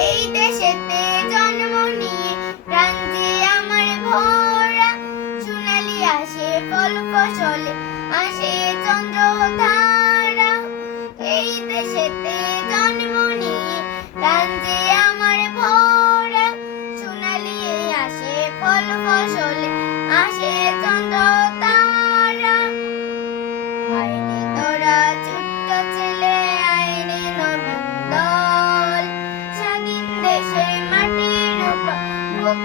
এই দেশেতে জন্ম নিয়ে আমার ভরা। সোনালি আসে ফল ফসলে আসে চন্দ্র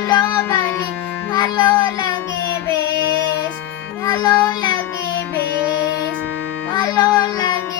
ফুলো বাণী ভালো লাগে বেশ ভালো লাগে বেশ ভালো লাগে